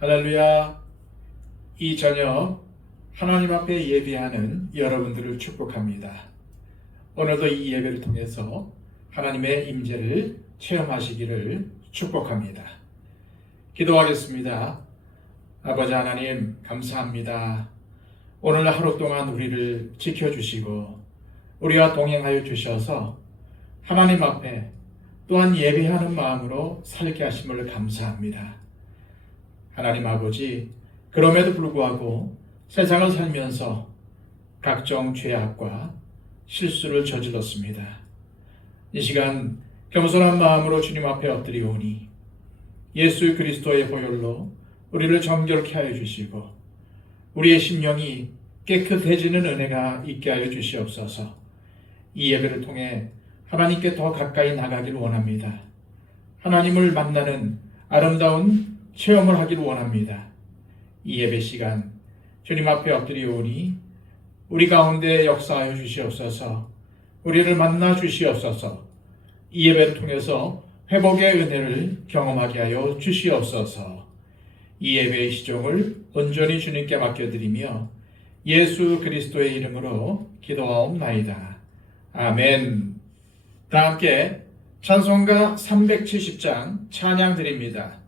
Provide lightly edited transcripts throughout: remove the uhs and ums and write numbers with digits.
할렐루야. 이 저녁 하나님 앞에 예배하는 여러분들을 축복합니다. 오늘도 이 예배를 통해서 하나님의 임재를 체험하시기를 축복합니다. 기도하겠습니다. 아버지 하나님, 감사합니다. 오늘 하루 동안 우리를 지켜주시고 우리와 동행하여 주셔서 하나님 앞에 또한 예배하는 마음으로 살게 하심을 감사합니다. 하나님 아버지, 그럼에도 불구하고 세상을 살면서 각종 죄악과 실수를 저질렀습니다. 이 시간 겸손한 마음으로 주님 앞에 엎드리오니 예수 그리스도의 보혈로 우리를 정결케 하여 주시고 우리의 심령이 깨끗해지는 은혜가 있게 하여 주시옵소서. 이 예배를 통해 하나님께 더 가까이 나가기를 원합니다. 하나님을 만나는 아름다운 체험을 하기를 원합니다. 이 예배 시간 주님 앞에 엎드리오니 우리 가운데 역사하여 주시옵소서. 우리를 만나 주시옵소서. 이 예배를 통해서 회복의 은혜를 경험하게 하여 주시옵소서. 이 예배의 시종을 온전히 주님께 맡겨드리며 예수 그리스도의 이름으로 기도하옵나이다. 아멘. 다 함께 찬송가 370장 찬양 드립니다.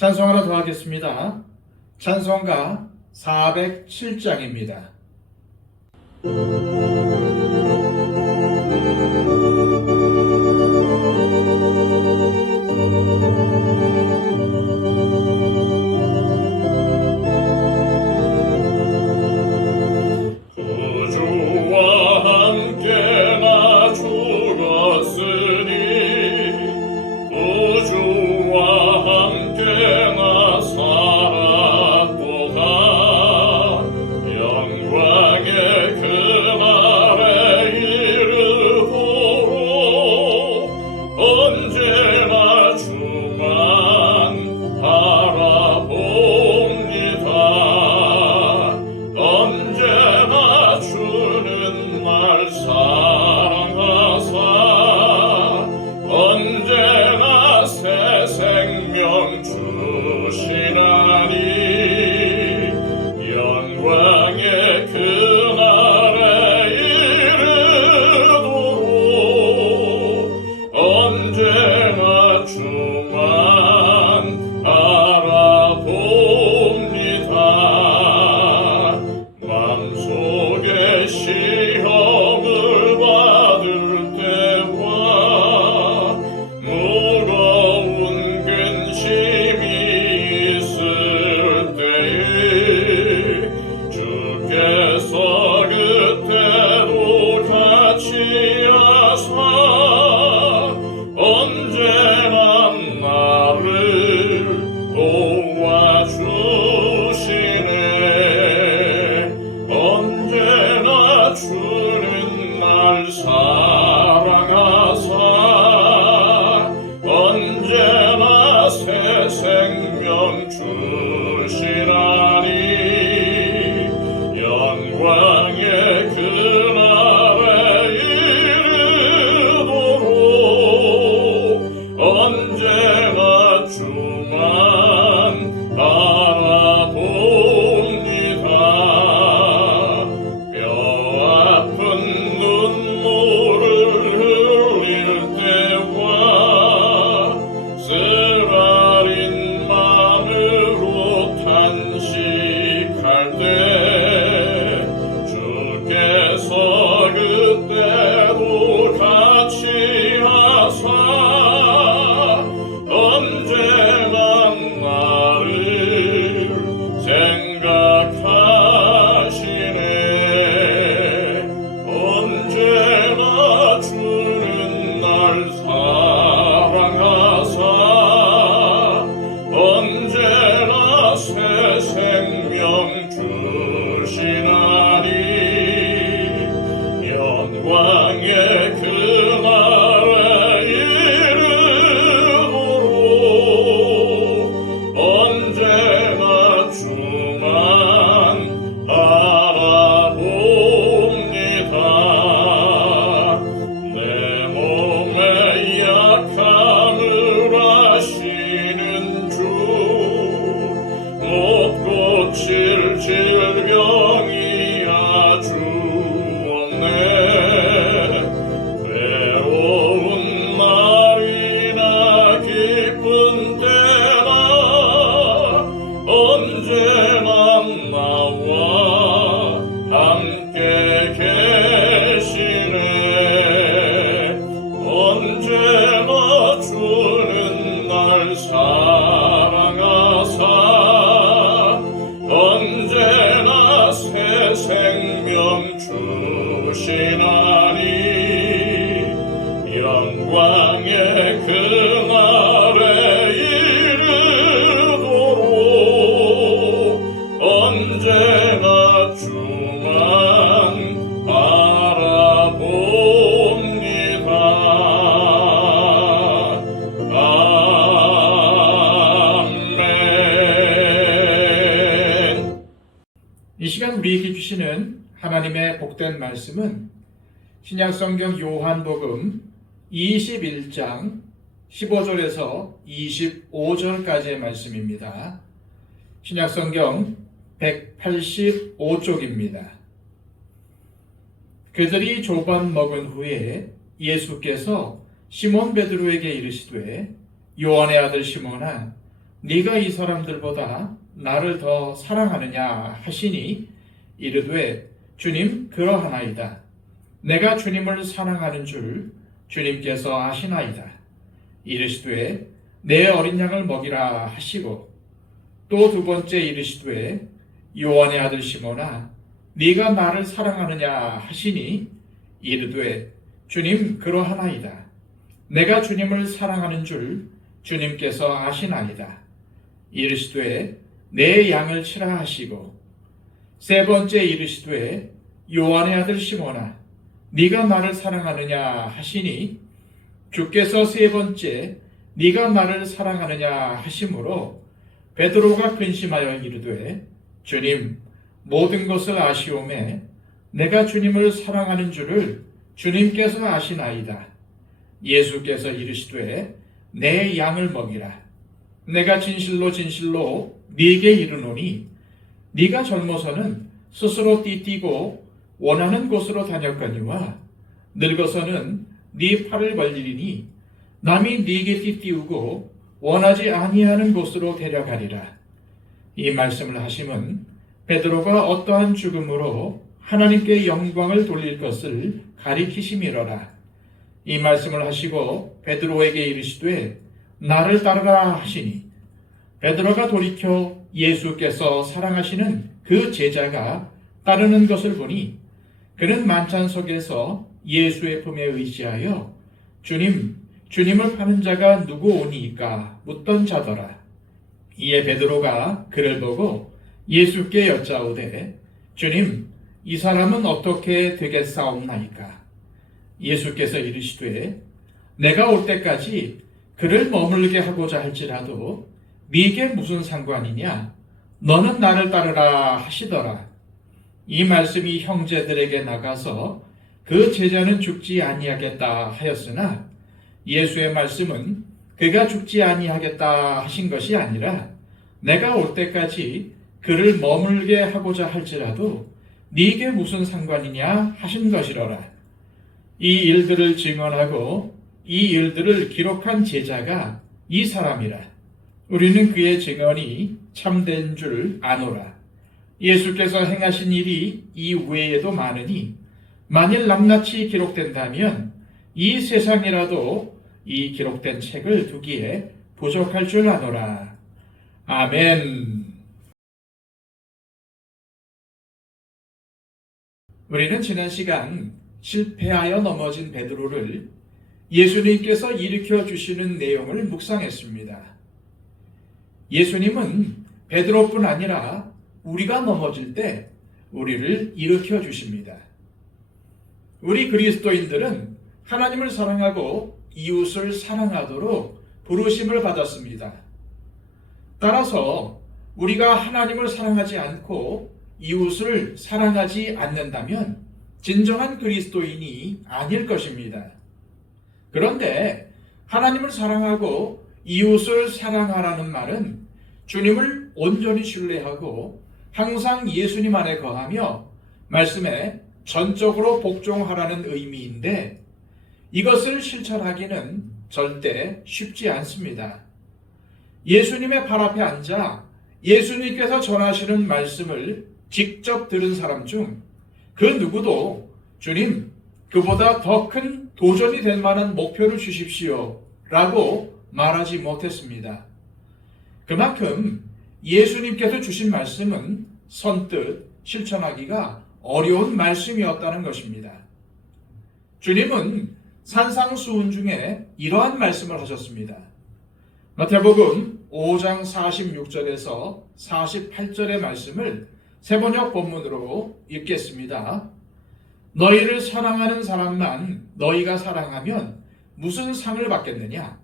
찬송 하나 더 하겠습니다. 찬송가 407장입니다. 이 시간 우리에게 주시는 하나님의 복된 말씀은 신약성경 요한복음 21장 15절에서 25절까지의 말씀입니다. 신약성경 185쪽입니다. 그들이 조반 먹은 후에 예수께서 시몬 베드로에게 이르시되 요한의 아들 시몬아 네가 이 사람들보다 나를 더 사랑하느냐 하시니 이르되 주님 그러하나이다. 내가 주님을 사랑하는 줄 주님께서 아시나이다. 이르시되 내 어린 양을 먹이라 하시고 또 두 번째 이르시되 요한의 아들 시몬아 네가 나를 사랑하느냐 하시니 이르되 주님 그러하나이다. 내가 주님을 사랑하는 줄 주님께서 아시나이다. 이르시되 내 양을 치라 하시고 세 번째 이르시되 요한의 아들 시몬아 네가 나를 사랑하느냐 하시니 주께서 세 번째 네가 나를 사랑하느냐 하심으로 베드로가 근심하여 이르되 주님 모든 것을 아시오매 내가 주님을 사랑하는 줄을 주님께서 아시나이다. 예수께서 이르시되 내 양을 먹이라. 내가 진실로 진실로 네게 이르노니 네가 젊어서는 스스로 띠띠고 원하는 곳으로 다녔거니와 늙어서는 네 팔을 벌리리니 남이 네게 띠띠우고 원하지 아니하는 곳으로 데려가리라. 이 말씀을 하심은 베드로가 어떠한 죽음으로 하나님께 영광을 돌릴 것을 가리키심이로라. 이 말씀을 하시고 베드로에게 이르시되 나를 따르라 하시니 베드로가 돌이켜 예수께서 사랑하시는 그 제자가 따르는 것을 보니 그는 만찬 속에서 예수의 품에 의지하여 주님을 파는 자가 누구 오니이까 묻던 자더라. 이에 베드로가 그를 보고 예수께 여짜오되 주님 이 사람은 어떻게 되겠사옵나이까? 예수께서 이르시되 내가 올 때까지 그를 머물게 하고자 할지라도 네게 무슨 상관이냐? 너는 나를 따르라 하시더라. 이 말씀이 형제들에게 나가서 그 제자는 죽지 아니하겠다 하였으나 예수의 말씀은 그가 죽지 아니하겠다 하신 것이 아니라 내가 올 때까지 그를 머물게 하고자 할지라도 네게 무슨 상관이냐 하신 것이로라. 이 일들을 증언하고 이 일들을 기록한 제자가 이 사람이라. 우리는 그의 증언이 참된 줄 아노라. 예수께서 행하신 일이 이 외에도 많으니 만일 낱낱이 기록된다면 이 세상이라도 이 기록된 책을 두기에 부족할 줄 아노라. 아멘. 우리는 지난 시간 실패하여 넘어진 베드로를 예수님께서 일으켜 주시는 내용을 묵상했습니다. 예수님은 베드로뿐 아니라 우리가 넘어질 때 우리를 일으켜 주십니다. 우리 그리스도인들은 하나님을 사랑하고 이웃을 사랑하도록 부르심을 받았습니다. 따라서 우리가 하나님을 사랑하지 않고 이웃을 사랑하지 않는다면 진정한 그리스도인이 아닐 것입니다. 그런데 하나님을 사랑하고 이웃을 사랑하라는 말은 주님을 온전히 신뢰하고 항상 예수님 안에 거하며 말씀에 전적으로 복종하라는 의미인데 이것을 실천하기는 절대 쉽지 않습니다. 예수님의 발 앞에 앉아 예수님께서 전하시는 말씀을 직접 들은 사람 중 그 누구도 주님, 그보다 더 큰 도전이 될 만한 목표를 주십시오 라고 말하지 못했습니다. 그만큼 예수님께서 주신 말씀은 선뜻 실천하기가 어려운 말씀이었다는 것입니다. 주님은 산상수훈 중에 이러한 말씀을 하셨습니다. 마태복음 5장 46절에서 48절의 말씀을 세번역 본문으로 읽겠습니다. 너희를 사랑하는 사람만 너희가 사랑하면 무슨 상을 받겠느냐?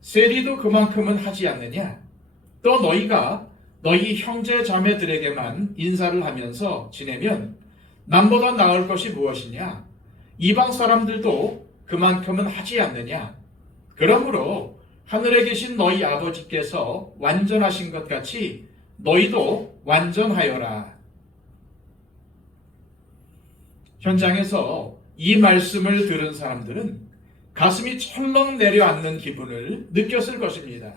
세리도 그만큼은 하지 않느냐? 또 너희가 너희 형제 자매들에게만 인사를 하면서 지내면 남보다 나을 것이 무엇이냐? 이방 사람들도 그만큼은 하지 않느냐? 그러므로 하늘에 계신 너희 아버지께서 완전하신 것 같이 너희도 완전하여라. 현장에서 이 말씀을 들은 사람들은 가슴이 철렁 내려앉는 기분을 느꼈을 것입니다.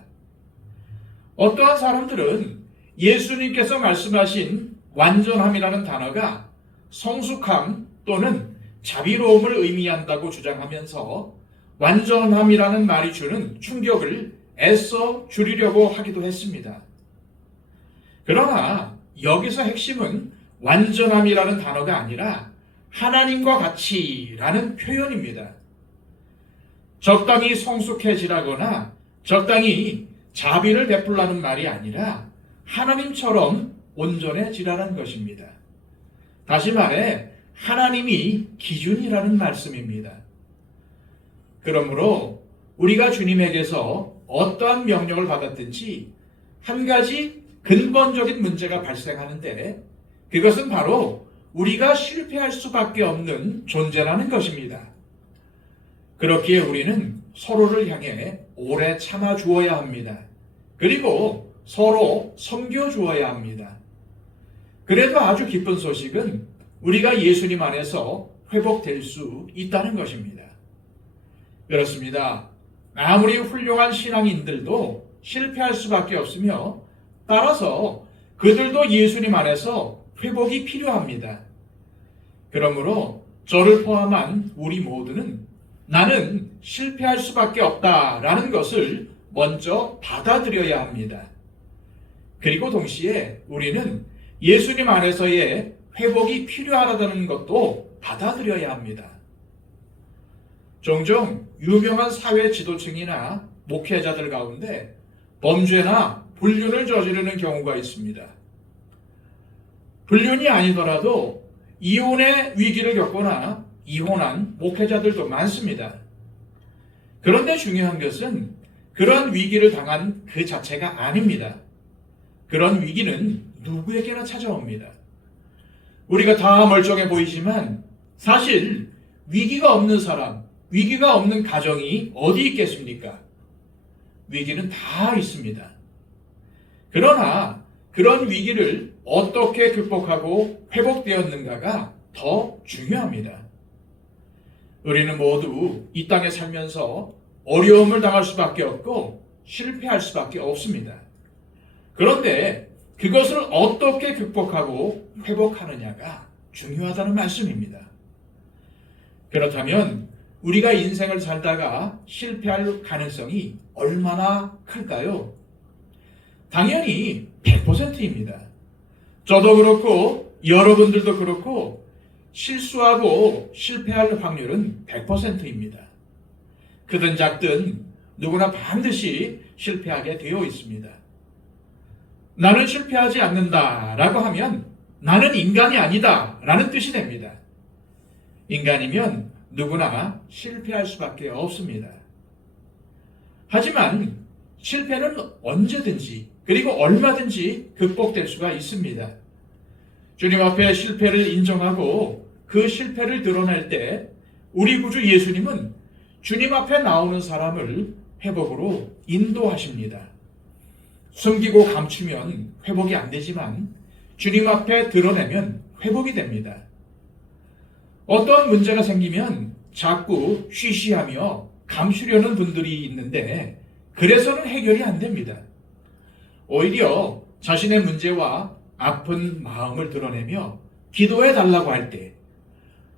어떠한 사람들은 예수님께서 말씀하신 완전함이라는 단어가 성숙함 또는 자비로움을 의미한다고 주장하면서 완전함이라는 말이 주는 충격을 애써 줄이려고 하기도 했습니다. 그러나 여기서 핵심은 완전함이라는 단어가 아니라 하나님과 같이라는 표현입니다. 적당히 성숙해지라거나 적당히 자비를 베풀라는 말이 아니라 하나님처럼 온전해지라는 것입니다. 다시 말해 하나님이 기준이라는 말씀입니다. 그러므로 우리가 주님에게서 어떠한 명령을 받았든지 한 가지 근본적인 문제가 발생하는데 그것은 바로 우리가 실패할 수밖에 없는 존재라는 것입니다. 그렇기에 우리는 서로를 향해 오래 참아 주어야 합니다. 그리고 서로 섬겨 주어야 합니다. 그래도 아주 기쁜 소식은 우리가 예수님 안에서 회복될 수 있다는 것입니다. 그렇습니다. 아무리 훌륭한 신앙인들도 실패할 수밖에 없으며 따라서 그들도 예수님 안에서 회복이 필요합니다. 그러므로 저를 포함한 우리 모두는 나는 실패할 수밖에 없다라는 것을 먼저 받아들여야 합니다. 그리고 동시에 우리는 예수님 안에서의 회복이 필요하다는 것도 받아들여야 합니다. 종종 유명한 사회 지도층이나 목회자들 가운데 범죄나 불륜을 저지르는 경우가 있습니다. 불륜이 아니더라도 이혼의 위기를 겪거나 이혼한 목회자들도 많습니다. 그런데 중요한 것은 그런 위기를 당한 그 자체가 아닙니다. 그런 위기는 누구에게나 찾아옵니다. 우리가 다 멀쩡해 보이지만 사실 위기가 없는 사람, 위기가 없는 가정이 어디 있겠습니까? 위기는 다 있습니다. 그러나 그런 위기를 어떻게 극복하고 회복되었는가가 더 중요합니다. 우리는 모두 이 땅에 살면서 어려움을 당할 수밖에 없고 실패할 수밖에 없습니다. 그런데 그것을 어떻게 극복하고 회복하느냐가 중요하다는 말씀입니다. 그렇다면 우리가 인생을 살다가 실패할 가능성이 얼마나 클까요? 당연히 100%입니다. 저도 그렇고 여러분들도 그렇고 실수하고 실패할 확률은 100%입니다. 크든 작든 누구나 반드시 실패하게 되어 있습니다. 나는 실패하지 않는다라고 하면 나는 인간이 아니다 라는 뜻이 됩니다. 인간이면 누구나 실패할 수밖에 없습니다. 하지만 실패는 언제든지 그리고 얼마든지 극복될 수가 있습니다. 주님 앞에 실패를 인정하고 그 실패를 드러낼 때 우리 구주 예수님은 주님 앞에 나오는 사람을 회복으로 인도하십니다. 숨기고 감추면 회복이 안 되지만 주님 앞에 드러내면 회복이 됩니다. 어떤 문제가 생기면 자꾸 쉬쉬하며 감추려는 분들이 있는데 그래서는 해결이 안 됩니다. 오히려 자신의 문제와 아픈 마음을 드러내며 기도해 달라고 할 때,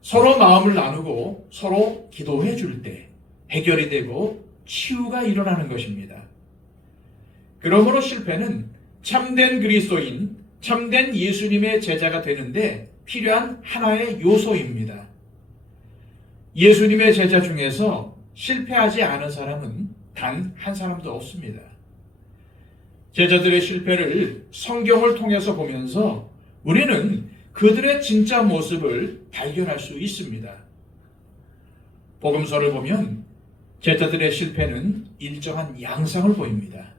서로 마음을 나누고 서로 기도해 줄 때 해결이 되고 치유가 일어나는 것입니다. 그러므로 실패는 참된 그리스도인, 참된 예수님의 제자가 되는데 필요한 하나의 요소입니다. 예수님의 제자 중에서 실패하지 않은 사람은 단 한 사람도 없습니다. 제자들의 실패를 성경을 통해서 보면서 우리는 그들의 진짜 모습을 발견할 수 있습니다. 복음서를 보면 제자들의 실패는 일정한 양상을 보입니다.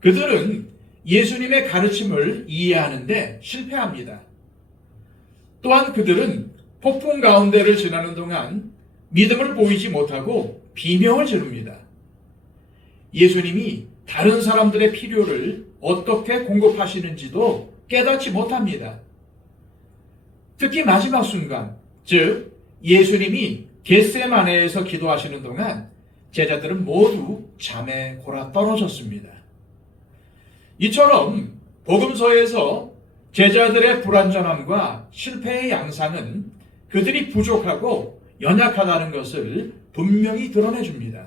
그들은 예수님의 가르침을 이해하는데 실패합니다. 또한 그들은 폭풍 가운데를 지나는 동안 믿음을 보이지 못하고 비명을 지릅니다. 예수님이 다른 사람들의 필요를 어떻게 공급하시는지도 깨닫지 못합니다. 특히 마지막 순간, 즉 예수님이 겟세마네에서 기도하시는 동안 제자들은 모두 잠에 골아 떨어졌습니다. 이처럼 복음서에서 제자들의 불완전함과 실패의 양상은 그들이 부족하고 연약하다는 것을 분명히 드러내줍니다.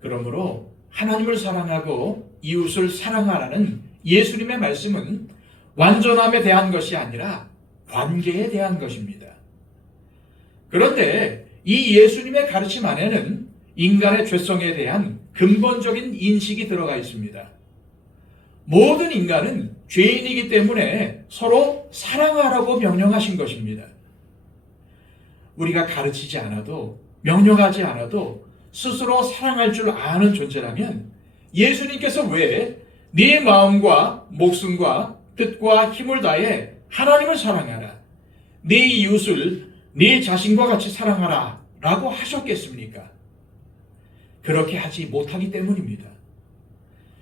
그러므로 하나님을 사랑하고 이웃을 사랑하라는 예수님의 말씀은 완전함에 대한 것이 아니라 관계에 대한 것입니다. 그런데 이 예수님의 가르침 안에는 인간의 죄성에 대한 근본적인 인식이 들어가 있습니다. 모든 인간은 죄인이기 때문에 서로 사랑하라고 명령하신 것입니다. 우리가 가르치지 않아도, 명령하지 않아도 스스로 사랑할 줄 아는 존재라면 예수님께서 왜 네 마음과 목숨과 뜻과 힘을 다해 하나님을 사랑하라, 네 이웃을 네 자신과 같이 사랑하라 라고 하셨겠습니까? 그렇게 하지 못하기 때문입니다.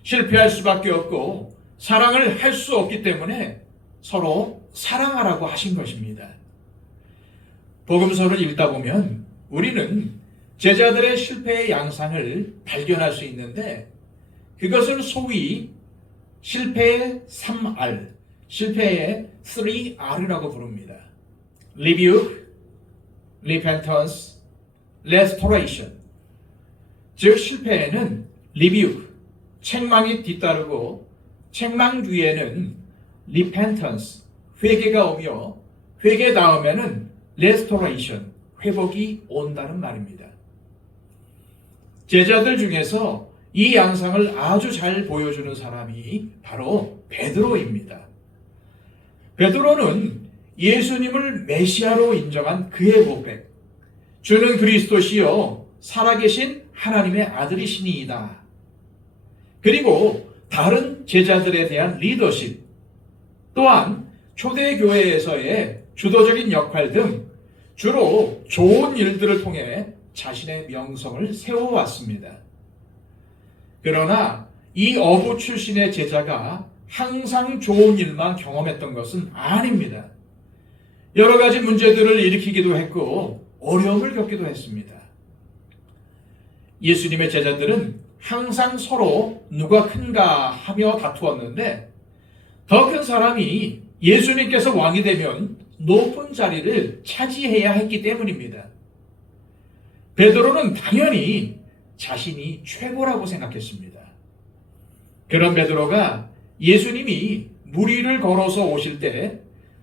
실패할 수밖에 없고 사랑을 할 수 없기 때문에 서로 사랑하라고 하신 것입니다. 복음서를 읽다 보면 우리는 제자들의 실패의 양상을 발견할 수 있는데, 그것을 소위 실패의 3R, 실패의 3R이라고 부릅니다. Rebuke, Repentance, Restoration. 즉 실패에는 Rebuke, 책망이 뒤따르고 책망 뒤에는 Repentance, 회개가 오며 회개 다음에는 Restoration, 회복이 온다는 말입니다. 제자들 중에서 이 양상을 아주 잘 보여주는 사람이 바로 베드로입니다. 베드로는 예수님을 메시아로 인정한 그의 고백, 주는 그리스도시요 살아계신 하나님의 아들이시니이다. 그리고 다른 제자들에 대한 리더십, 또한 초대교회에서의 주도적인 역할 등 주로 좋은 일들을 통해 자신의 명성을 세워왔습니다. 그러나 이 어부 출신의 제자가 항상 좋은 일만 경험했던 것은 아닙니다. 여러 가지 문제들을 일으키기도 했고 어려움을 겪기도 했습니다. 예수님의 제자들은 항상 서로 누가 큰가 하며 다투었는데, 더 큰 사람이 예수님께서 왕이 되면 높은 자리를 차지해야 했기 때문입니다. 베드로는 당연히 자신이 최고라고 생각했습니다. 그런 베드로가 예수님이 물 위를 걸어서 오실 때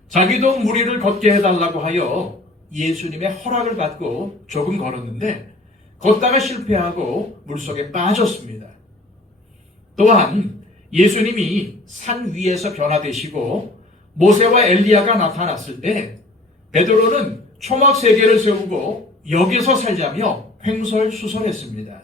자기도 물 위를 걷게 해달라고 하여 예수님의 허락을 받고 조금 걸었는데 걷다가 실패하고 물속에 빠졌습니다. 또한 예수님이 산 위에서 변화되시고 모세와 엘리야가 나타났을 때 베드로는 초막 3개를 세우고 여기서 살자며 횡설수설했습니다.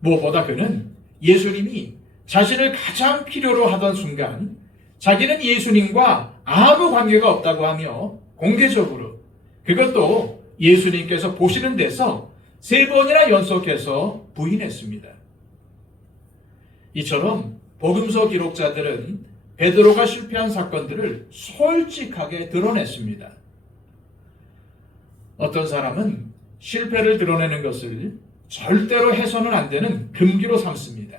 무엇보다 그는 예수님이 자신을 가장 필요로 하던 순간 자기는 예수님과 아무 관계가 없다고 하며 공개적으로, 그것도 예수님께서 보시는 데서 3번이나 연속해서 부인했습니다. 이처럼 복음서 기록자들은 베드로가 실패한 사건들을 솔직하게 드러냈습니다. 어떤 사람은 실패를 드러내는 것을 절대로 해서는 안 되는 금기로 삼습니다.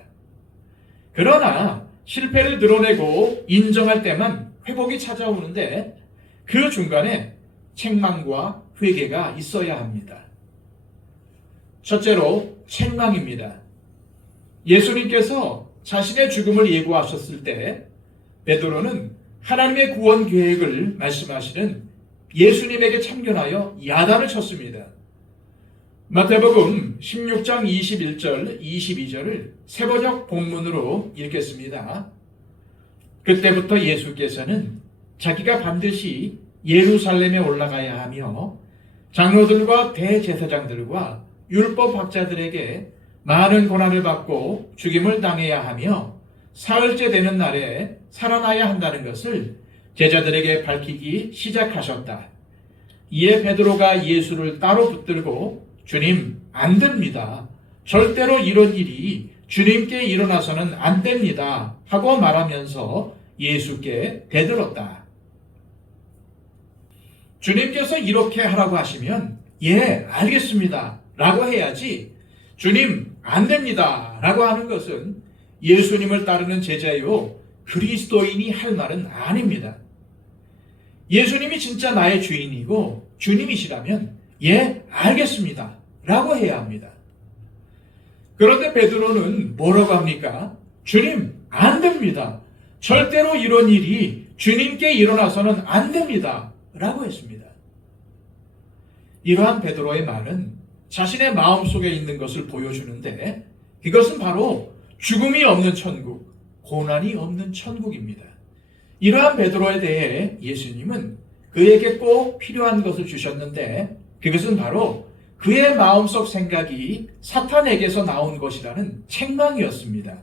그러나 실패를 드러내고 인정할 때만 회복이 찾아오는데 그 중간에 책망과 회개가 있어야 합니다. 첫째로 책망입니다. 예수님께서 자신의 죽음을 예고하셨을 때 베드로는 하나님의 구원 계획을 말씀하시는 예수님에게 참견하여 야단을 쳤습니다. 마태복음 16장 21절, 22절을 세번역 본문으로 읽겠습니다. 그때부터 예수께서는 자기가 반드시 예루살렘에 올라가야 하며 장로들과 대제사장들과 율법학자들에게 많은 고난을 받고 죽임을 당해야 하며 사흘째 되는 날에 살아나야 한다는 것을 제자들에게 밝히기 시작하셨다. 이에 베드로가 예수를 따로 붙들고 주님, 안 됩니다. 절대로 이런 일이 주님께 일어나서는 안 됩니다. 하고 말하면서 예수께 대들었다. 주님께서 이렇게 하라고 하시면 예, 알겠습니다. 라고 해야지 주님, 안 됩니다. 라고 하는 것은 예수님을 따르는 제자요 그리스도인이 할 말은 아닙니다. 예수님이 진짜 나의 주인이고 주님이시라면 예, 알겠습니다 라고 해야 합니다. 그런데 베드로는 뭐라고 합니까? 주님, 안 됩니다. 절대로 이런 일이 주님께 일어나서는 안 됩니다 라고 했습니다. 이러한 베드로의 말은 자신의 마음속에 있는 것을 보여주는데 이것은 바로 죽음이 없는 천국, 고난이 없는 천국입니다. 이러한 베드로에 대해 예수님은 그에게 꼭 필요한 것을 주셨는데 그것은 바로 그의 마음속 생각이 사탄에게서 나온 것이라는 책망이었습니다.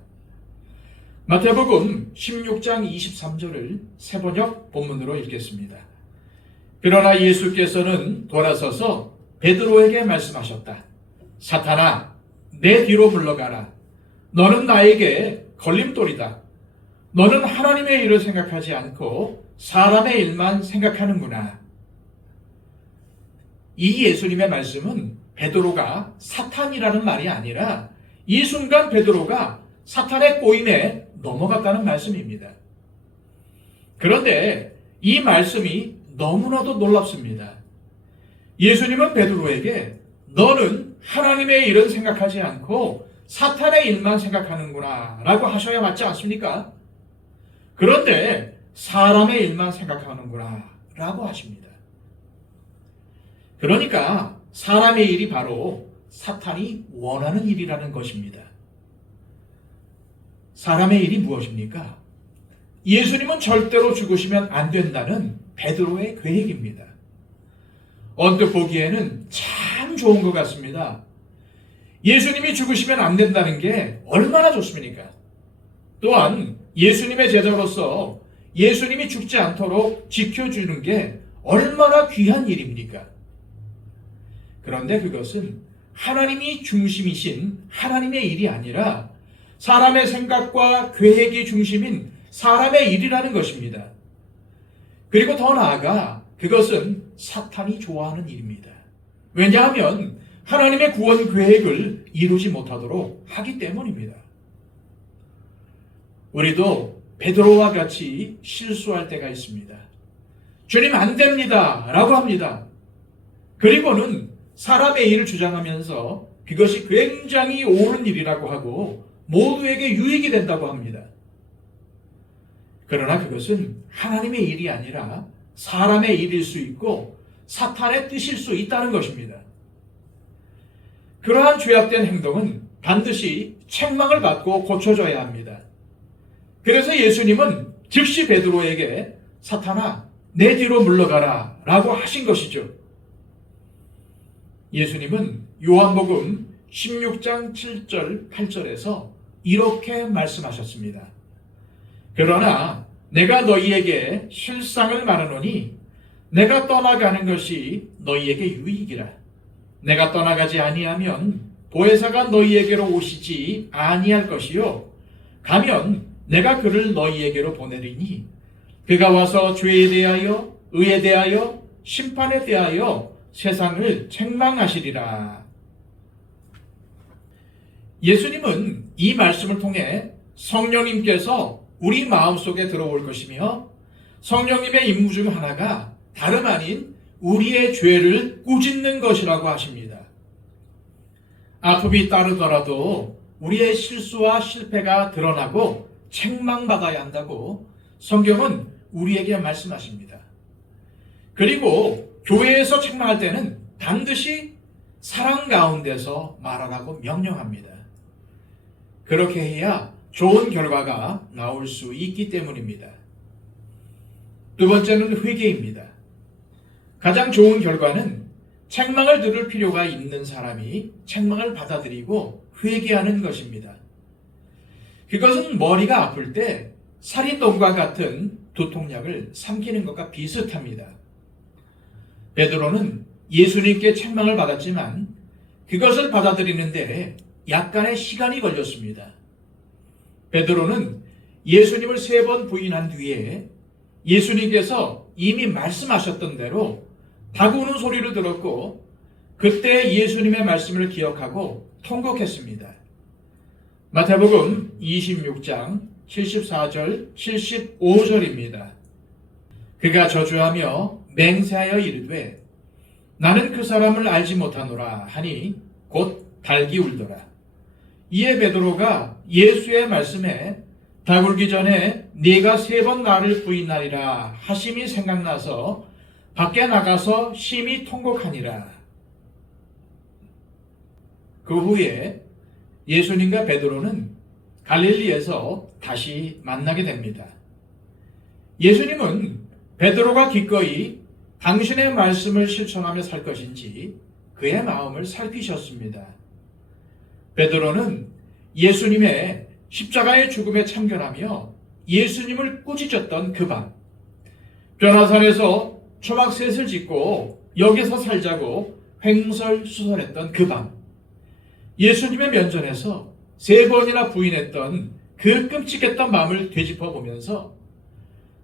마태복음 16장 23절을 새번역 본문으로 읽겠습니다. 그러나 예수께서는 돌아서서 베드로에게 말씀하셨다. 사탄아, 내 뒤로 물러가라. 너는 나에게 걸림돌이다. 너는 하나님의 일을 생각하지 않고 사람의 일만 생각하는구나. 이 예수님의 말씀은 베드로가 사탄이라는 말이 아니라 이 순간 베드로가 사탄의 꼬임에 넘어갔다는 말씀입니다. 그런데 이 말씀이 너무나도 놀랍습니다. 예수님은 베드로에게 너는 하나님의 일은 생각하지 않고 사탄의 일만 생각하는구나 라고 하셔야 맞지 않습니까? 그런데 사람의 일만 생각하는구나 라고 하십니다. 그러니까 사람의 일이 바로 사탄이 원하는 일이라는 것입니다. 사람의 일이 무엇입니까? 예수님은 절대로 죽으시면 안 된다는 베드로의 계획입니다. 언뜻 보기에는 참 좋은 것 같습니다. 예수님이 죽으시면 안 된다는 게 얼마나 좋습니까? 또한 예수님의 제자로서 예수님이 죽지 않도록 지켜주는 게 얼마나 귀한 일입니까? 그런데 그것은 하나님이 중심이신 하나님의 일이 아니라 사람의 생각과 계획이 중심인 사람의 일이라는 것입니다. 그리고 더 나아가 그것은 사탄이 좋아하는 일입니다. 왜냐하면 하나님의 구원 계획을 이루지 못하도록 하기 때문입니다. 우리도 베드로와 같이 실수할 때가 있습니다. 주님 안 됩니다 라고 합니다. 그리고는 사람의 일을 주장하면서 그것이 굉장히 옳은 일이라고 하고 모두에게 유익이 된다고 합니다. 그러나 그것은 하나님의 일이 아니라 사람의 일일 수 있고 사탄의 뜻일 수 있다는 것입니다. 그러한 죄악된 행동은 반드시 책망을 받고 고쳐져야 합니다. 그래서 예수님은 즉시 베드로에게 사탄아 내 뒤로 물러가라 라고 하신 것이죠. 예수님은 요한복음 16장 7절 8절에서 이렇게 말씀하셨습니다. 그러나 내가 너희에게 실상을 말하노니 내가 떠나가는 것이 너희에게 유익이라. 내가 떠나가지 아니하면 보혜사가 너희에게로 오시지 아니할 것이요 가면 내가 그를 너희에게로 보내리니 그가 와서 죄에 대하여 의에 대하여 심판에 대하여 세상을 책망하시리라. 예수님은 이 말씀을 통해 성령님께서 우리 마음속에 들어올 것이며 성령님의 임무 중 하나가 다름 아닌 우리의 죄를 꾸짖는 것이라고 하십니다. 아픔이 따르더라도 우리의 실수와 실패가 드러나고 책망받아야 한다고 성경은 우리에게 말씀하십니다. 그리고 교회에서 책망할 때는 반드시 사랑 가운데서 말하라고 명령합니다. 그렇게 해야 좋은 결과가 나올 수 있기 때문입니다. 두 번째는 회개입니다. 가장 좋은 결과는 책망을 들을 필요가 있는 사람이 책망을 받아들이고 회개하는 것입니다. 그것은 머리가 아플 때 살인독과 같은 두통약을 삼키는 것과 비슷합니다. 베드로는 예수님께 책망을 받았지만 그것을 받아들이는데 약간의 시간이 걸렸습니다. 베드로는 예수님을 3번 부인한 뒤에 예수님께서 이미 말씀하셨던 대로 다구는 소리를 들었고 그때 예수님의 말씀을 기억하고 통곡했습니다. 마태복음 26장 74절 75절입니다. 그가 저주하며 맹세하여 이르되 나는 그 사람을 알지 못하노라 하니 곧 닭이 울더라. 이에 베드로가 예수의 말씀에 닭 울기 전에 네가 3번 나를 부인하리라 하심이 생각나서 밖에 나가서 심히 통곡하니라. 그 후에 예수님과 베드로는 갈릴리에서 다시 만나게 됩니다. 예수님은 베드로가 기꺼이 당신의 말씀을 실천하며 살 것인지 그의 마음을 살피셨습니다. 베드로는 예수님의 십자가의 죽음에 참견하며 예수님을 꾸짖었던 그 밤, 변화산에서 초막셋을 짓고 여기서 살자고 횡설수설했던 그 밤, 예수님의 면전에서 3번이나 부인했던 그 끔찍했던 마음을 되짚어 보면서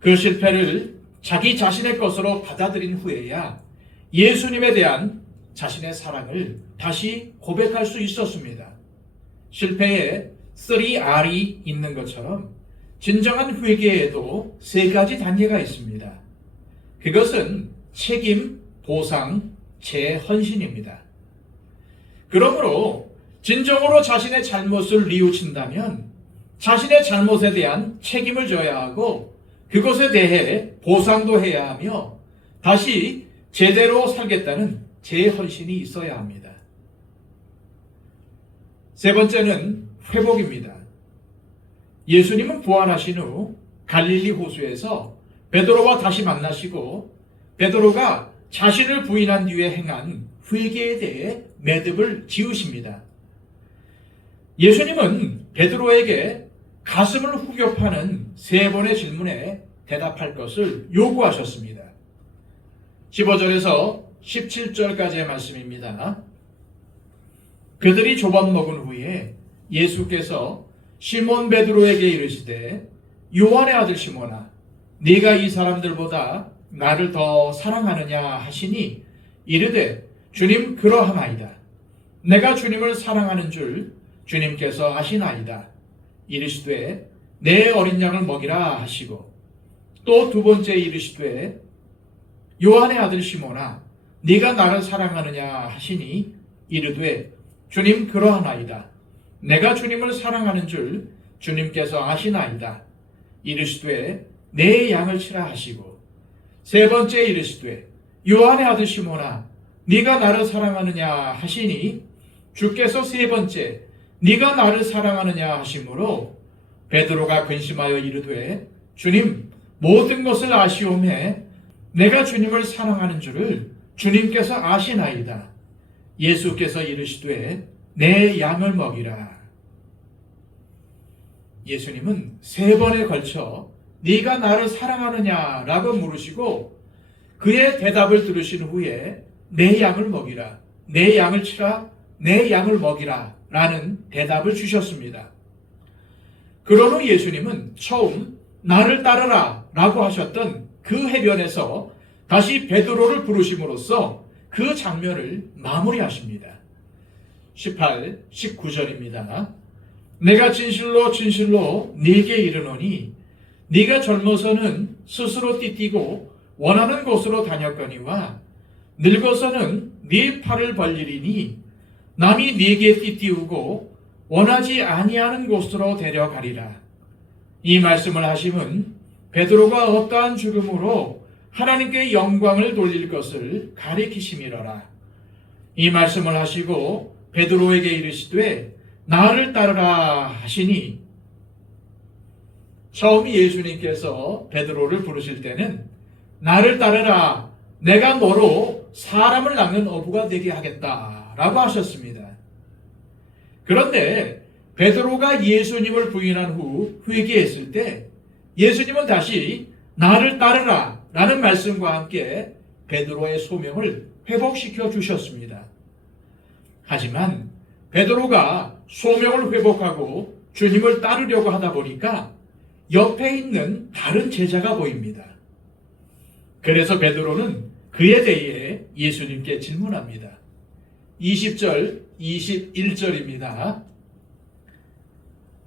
그 실패를 자기 자신의 것으로 받아들인 후에야 예수님에 대한 자신의 사랑을 다시 고백할 수 있었습니다. 실패에 3R이 있는 것처럼 진정한 회개에도 3가지 단계가 있습니다. 그것은 책임, 보상, 재헌신입니다. 그러므로 진정으로 자신의 잘못을 뉘우친다면 자신의 잘못에 대한 책임을 져야 하고 그것에 대해 보상도 해야 하며 다시 제대로 살겠다는 재헌신이 있어야 합니다. 3번째는 회복입니다. 예수님은 부활하신 후 갈릴리 호수에서 베드로와 다시 만나시고 베드로가 자신을 부인한 뒤에 행한 회개에 대해 매듭을 지으십니다. 예수님은 베드로에게 가슴을 후벼 파는 3번의 질문에 대답할 것을 요구하셨습니다. 15절에서 17절까지의 말씀입니다. 그들이 조밥 먹은 후에 예수께서 시몬 베드로에게 이르시되 요한의 아들 시몬아 네가 이 사람들보다 나를 더 사랑하느냐 하시니 이르되 주님 그러하나이다. 내가 주님을 사랑하는 줄 주님께서 아시나이다. 이르시되 내 어린 양을 먹이라 하시고 또 2번째 이르시되 요한의 아들 시몬아 네가 나를 사랑하느냐 하시니 이르되 주님 그러하나이다. 내가 주님을 사랑하는 줄 주님께서 아시나이다. 이르시되 내 양을 치라 하시고 3번째 이르시되 요한의 아들 시몬아 네가 나를 사랑하느냐 하시니 주께서 3번째 네가 나를 사랑하느냐 하심으로 베드로가 근심하여 이르되 주님 모든 것을 아시오매 내가 주님을 사랑하는 줄을 주님께서 아시나이다. 예수께서 이르시되 내 양을 먹이라. 예수님은 3번에 걸쳐 네가 나를 사랑하느냐라고 물으시고 그의 대답을 들으신 후에 내 양을 먹이라, 내 양을 치라, 내 양을 먹이라 라는 대답을 주셨습니다. 그런 후 예수님은 처음 나를 따르라 라고 하셨던 그 해변에서 다시 베드로를 부르심으로써 그 장면을 마무리하십니다. 18, 19절입니다. 내가 진실로 진실로 네게 이르노니 네가 젊어서는 스스로 띠띠고 원하는 곳으로 다녔거니와 늙어서는 네 팔을 벌리리니 남이 네게 띠띠우고 원하지 아니하는 곳으로 데려가리라. 이 말씀을 하심은 베드로가 어떠한 죽음으로 하나님께 영광을 돌릴 것을 가리키심이로라. 이 말씀을 하시고 베드로에게 이르시되 나를 따르라 하시니 처음 예수님께서 베드로를 부르실 때는 나를 따르라 내가 너로 사람을 낚는 어부가 되게 하겠다라고 하셨습니다. 그런데 베드로가 예수님을 부인한 후 회개했을 때 예수님은 다시 나를 따르라 라는 말씀과 함께 베드로의 소명을 회복시켜 주셨습니다. 하지만 베드로가 소명을 회복하고 주님을 따르려고 하다 보니까 옆에 있는 다른 제자가 보입니다. 그래서 베드로는 그에 대해 예수님께 질문합니다. 20절, 21절입니다.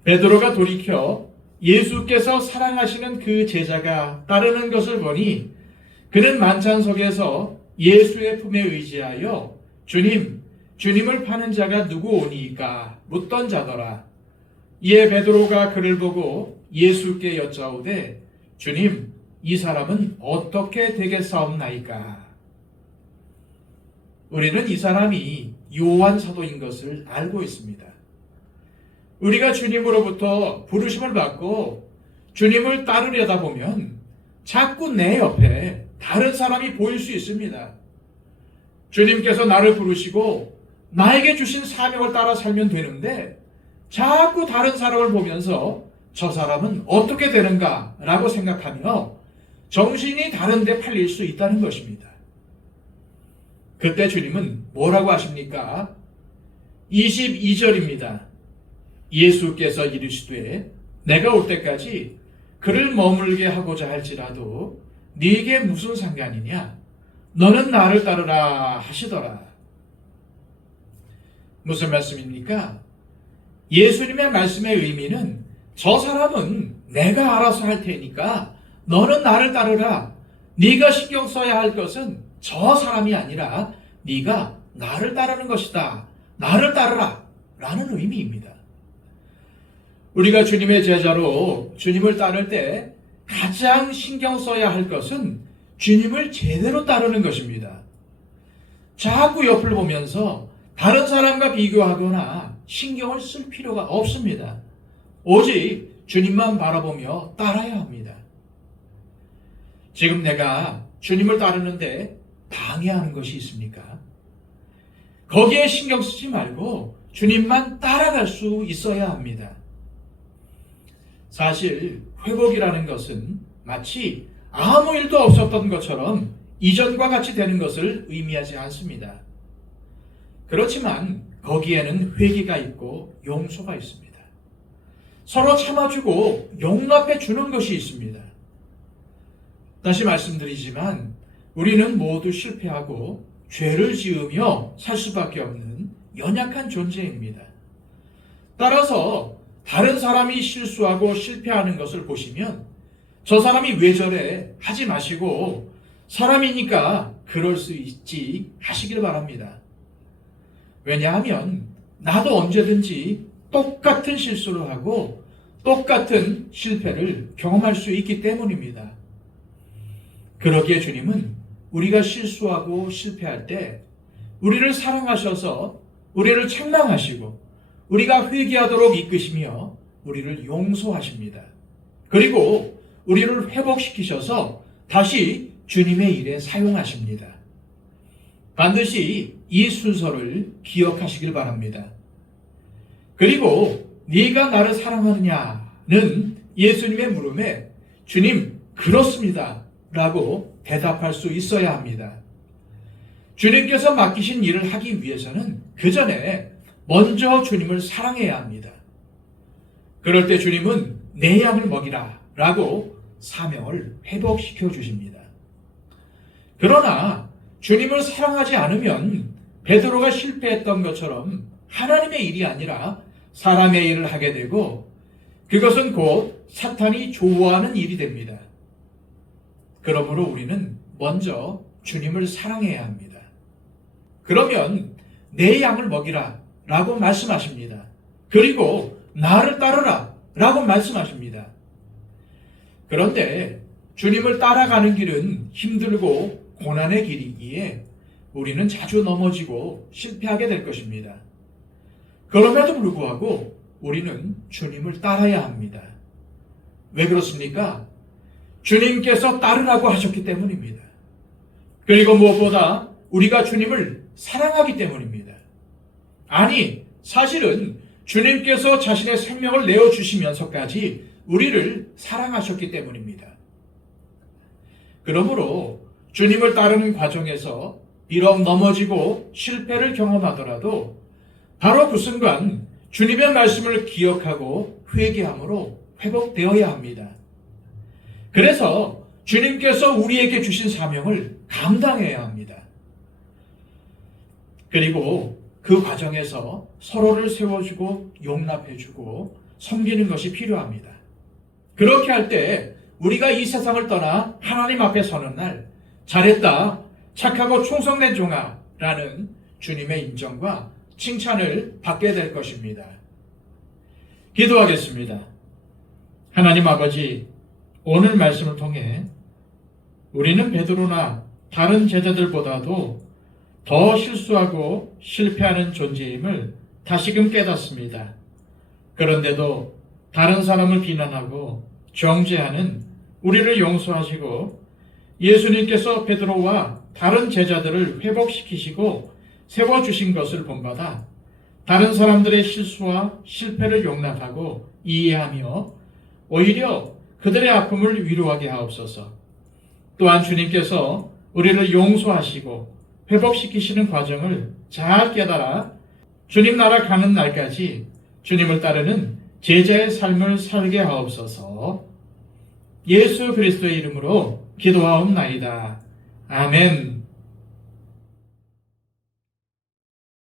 베드로가 돌이켜 예수께서 사랑하시는 그 제자가 따르는 것을 보니 그는 만찬 속에서 예수의 품에 의지하여 주님을 파는 자가 누구 오니이까 묻던 자더라. 이에 베드로가 그를 보고 예수께 여짜오되 주님, 이 사람은 어떻게 되겠사옵나이까? 우리는 이 사람이 요한 사도인 것을 알고 있습니다. 우리가 주님으로부터 부르심을 받고 주님을 따르려다 보면 자꾸 내 옆에 다른 사람이 보일 수 있습니다. 주님께서 나를 부르시고 나에게 주신 사명을 따라 살면 되는데 자꾸 다른 사람을 보면서 저 사람은 어떻게 되는가 라고 생각하며 정신이 다른 데 팔릴 수 있다는 것입니다. 그때 주님은 뭐라고 하십니까? 22절입니다. 예수께서 이르시되 내가 올 때까지 그를 머물게 하고자 할지라도 네게 무슨 상관이냐? 너는 나를 따르라 하시더라. 무슨 말씀입니까? 예수님의 말씀의 의미는 저 사람은 내가 알아서 할 테니까 너는 나를 따르라. 네가 신경 써야 할 것은 저 사람이 아니라 네가 나를 따르는 것이다. 나를 따르라 라는 의미입니다. 우리가 주님의 제자로 주님을 따를 때 가장 신경 써야 할 것은 주님을 제대로 따르는 것입니다. 자꾸 옆을 보면서 다른 사람과 비교하거나 신경을 쓸 필요가 없습니다. 오직 주님만 바라보며 따라야 합니다. 지금 내가 주님을 따르는데 방해하는 것이 있습니까? 거기에 신경 쓰지 말고 주님만 따라갈 수 있어야 합니다. 사실 회복이라는 것은 마치 아무 일도 없었던 것처럼 이전과 같이 되는 것을 의미하지 않습니다. 그렇지만 거기에는 회개가 있고 용서가 있습니다. 서로 참아주고 용납해 주는 것이 있습니다. 다시 말씀드리지만 우리는 모두 실패하고 죄를 지으며 살 수밖에 없는 연약한 존재입니다. 따라서 다른 사람이 실수하고 실패하는 것을 보시면 저 사람이 왜 저래 하지 마시고 사람이니까 그럴 수 있지 하시길 바랍니다. 왜냐하면 나도 언제든지 똑같은 실수를 하고 똑같은 실패를 경험할 수 있기 때문입니다. 그러기에 주님은 우리가 실수하고 실패할 때 우리를 사랑하셔서 우리를 책망하시고 우리가 회개하도록 이끄시며 우리를 용서하십니다. 그리고 우리를 회복시키셔서 다시 주님의 일에 사용하십니다. 반드시 이 순서를 기억하시길 바랍니다. 그리고 네가 나를 사랑하느냐는 예수님의 물음에 주님 그렇습니다 라고 대답할 수 있어야 합니다. 주님께서 맡기신 일을 하기 위해서는 그 전에 먼저 주님을 사랑해야 합니다. 그럴 때 주님은 내 양을 먹이라 라고 사명을 회복시켜 주십니다. 그러나 주님을 사랑하지 않으면 베드로가 실패했던 것처럼 하나님의 일이 아니라 사람의 일을 하게 되고 그것은 곧 사탄이 좋아하는 일이 됩니다. 그러므로 우리는 먼저 주님을 사랑해야 합니다. 그러면 내 양을 먹이라 라고 말씀하십니다. 그리고 나를 따르라 라고 말씀하십니다. 그런데 주님을 따라가는 길은 힘들고 고난의 길이기에 우리는 자주 넘어지고 실패하게 될 것입니다. 그럼에도 불구하고 우리는 주님을 따라야 합니다. 왜 그렇습니까? 주님께서 따르라고 하셨기 때문입니다. 그리고 무엇보다 우리가 주님을 사랑하기 때문입니다. 아니, 사실은 주님께서 자신의 생명을 내어주시면서까지 우리를 사랑하셨기 때문입니다. 그러므로 주님을 따르는 과정에서 비록 넘어지고 실패를 경험하더라도 바로 그 순간 주님의 말씀을 기억하고 회개함으로 회복되어야 합니다. 그래서 주님께서 우리에게 주신 사명을 감당해야 합니다. 그리고 그 과정에서 서로를 세워주고 용납해주고 섬기는 것이 필요합니다. 그렇게 할 때 우리가 이 세상을 떠나 하나님 앞에 서는 날 잘했다, 착하고 충성된 종아 라는 주님의 인정과 칭찬을 받게 될 것입니다. 기도하겠습니다. 하나님 아버지, 오늘 말씀을 통해 우리는 베드로나 다른 제자들보다도 더 실수하고 실패하는 존재임을 다시금 깨닫습니다. 그런데도 다른 사람을 비난하고 정죄하는 우리를 용서하시고 예수님께서 베드로와 다른 제자들을 회복시키시고 세워주신 것을 본받아 다른 사람들의 실수와 실패를 용납하고 이해하며 오히려 그들의 아픔을 위로하게 하옵소서. 또한 주님께서 우리를 용서하시고 회복시키시는 과정을 잘 깨달아 주님 나라 가는 날까지 주님을 따르는 제자의 삶을 살게 하옵소서. 예수 그리스도의 이름으로 기도하옵나이다. 아멘.